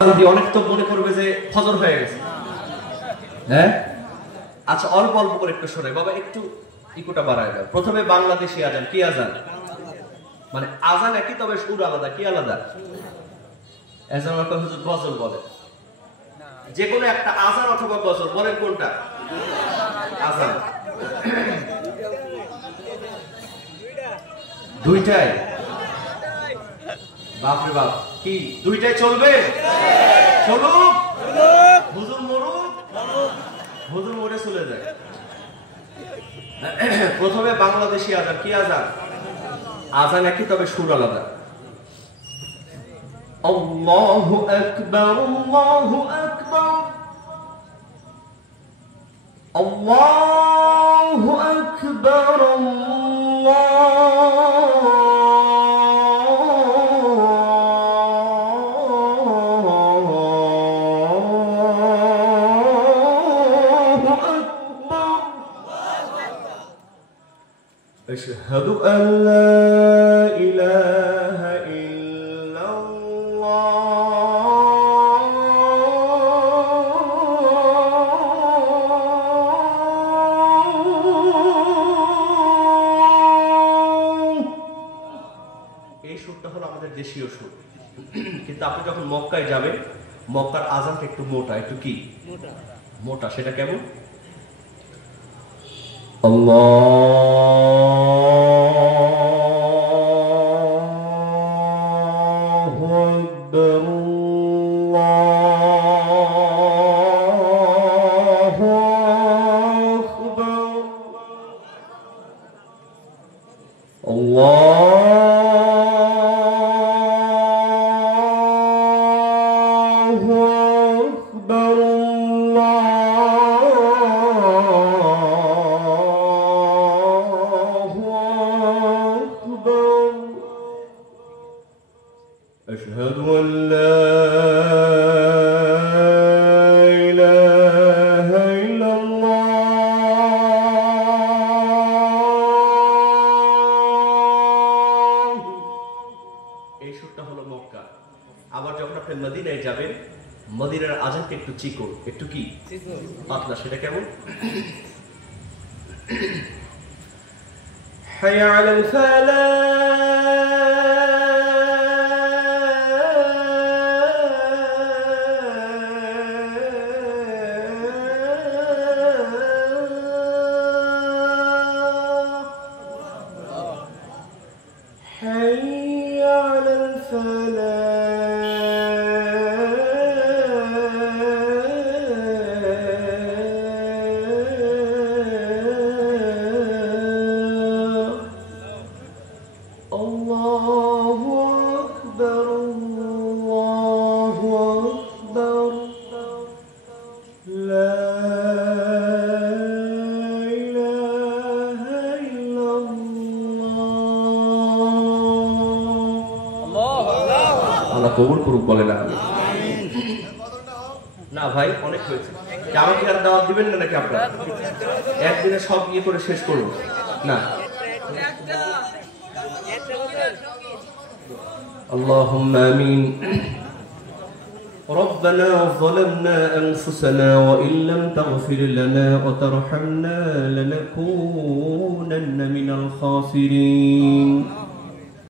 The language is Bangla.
অনেক তো মনে করবে যে ফজর হয়ে গেছে। হ্যাঁ, আচ্ছা অল্প অল্প করে একটু শোনাই বাবা, একটু ইকোটা বাড়ায় দাও। প্রথমে বাংলাদেশি আজান। কি আজান? মানে আজান একই, তবে সুর আলাদা। কি আলাদা? গজল বলে, যে কোনো একটা আজান অথবা গজল বলেন, কোনটা? আজান। দুইটাই? বাপরে বাপ, কি দুইটাই চলবে? চলুক, হুজুর মরুক, হুজুর মরে চলে যায়। প্রথমে বাংলাদেশি আজান। কি আজান? আজান একই, তবে সুর আলাদা। আল্লাহু আকবার, আল্লাহু আকবার, আল্লাহু আকবার, أشهد أن لا إله إلا الله। এই সুরটা হলো আমাদের দেশীয় সুর, কিন্তু আপনি যখন মক্কায় যাবেন, মক্কার আজানটা একটু মোটা। একটু কি মোটা? সেটা কেমন? আল্লাহু আকবার, আল্লাহু আকবার, আল্লাহু আকবার, أشهد أن لا إله إلا الله। এই সুরটা হলো মক্কা। আবার যখন আপনি মদিনায় যাবেন, মদিনার আজানটা একটু চিকন। একটু কি পাতলা? সেটা কেমন? حي على الفلاح، حي على الفلاح، الله أكبر، الله أكبر، لا إله إلا الله। আল্লাহ কবুল করুক, বলে না না ভাই, অনেক হয়েছে। আমাকে আর দাওয়াত দিবেন না নাকি আপনারা? একদিনে সব ইয়ে করে শেষ করুন না। اللهم آمين. ربنا ظلمنا أنفسنا وإن لم تغفر لنا وترحمنا لنكونن من الخاسرين.